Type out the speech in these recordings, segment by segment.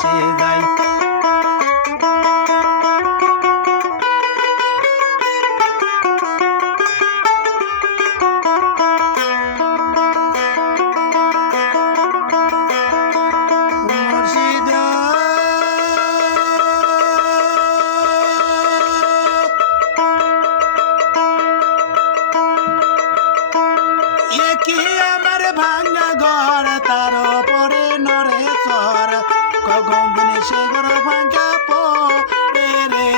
দেশে যাই। কি আমার ভাঙা ঘর তার পরে নরে সর কখন দিনে সে ঘর ভাঙা পরে রে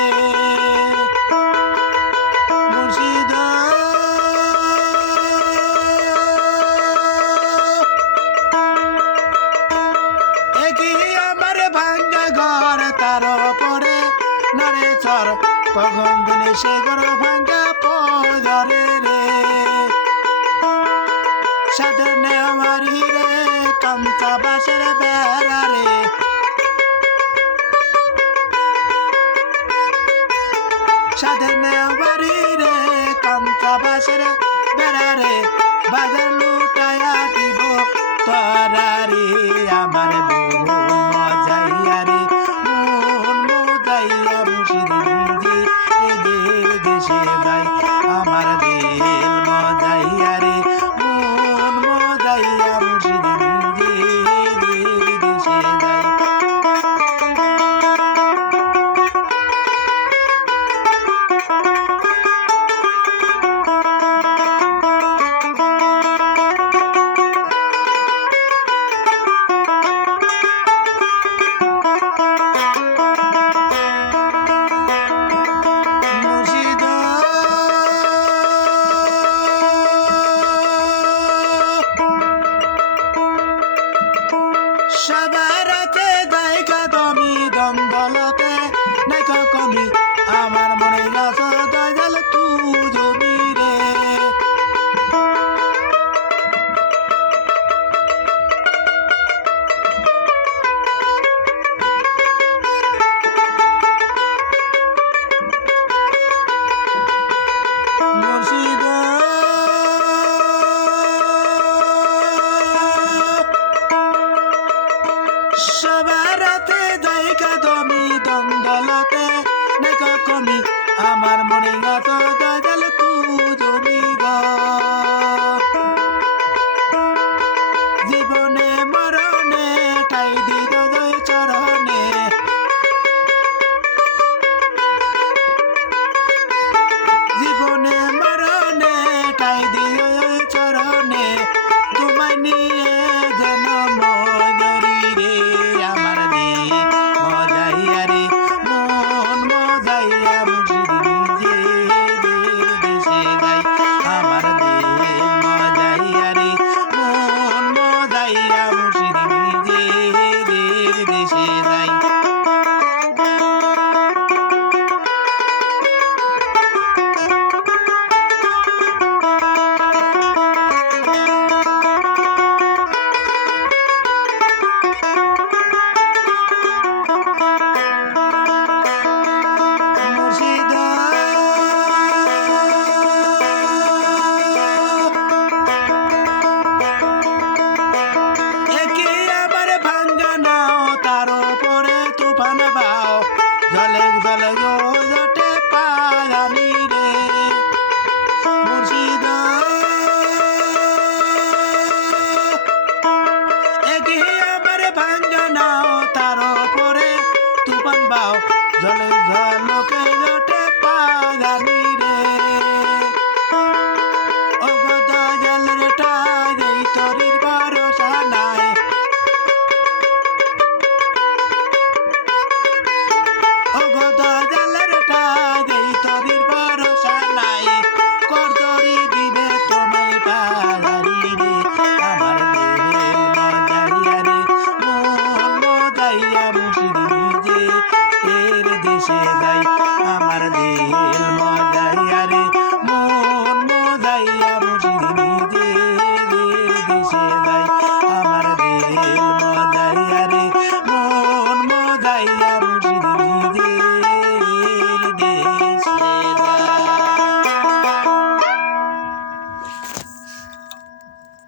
মুর্শিদ কি আমার ভাঙা ঘর তার পরে নরে সর কখন দিনে সে ঘর ভাঙা পরে রে সাধনে আমার হিরে কাঞ্চা বাসের বেড়া রে সাধনে আমার হিরে কাঞ্চা বাসের বেড়া রে বাজার লুটাইয়া দিব তরারে আমার মন মজাইয়া রে মন মজাইয়া মুর্শিদ নিজে এদের দেশে যাই আমার দিল মজাইয়া রে মুর্শিদ নিজের দেশে যাই। সবার আছে জায়গা দমি দ্বন্দ্বলতে নাই কমি আমার মনে গাছ দয়াল তু জমি রে মুর্শিদ সবার হাতে জায়গা দমি দ্বন্দ্বলতে নেক কমি আমার মনে গাছ দয়াল তু জমি গ জীবনে মরণে ঠাই দিদ চরণে জীবনে মরণে ঠাই দিদ চরণে তোমায় নিয়ে যেন মজরি রে আমার দিল মজাইয়া রে মন মজাইয়া মুর্শিদ নিজেদের দেশে যাই আমার দিল মজাইয়া রে মন মজাইয়া মুর্শিদ নিজেদের দেশে যাই। জলে জলে জটে পানি রে মুর্শিদ এগিয়ে আমার ভাঙ্গা নাও তার পরে তুফান বাও জলে জল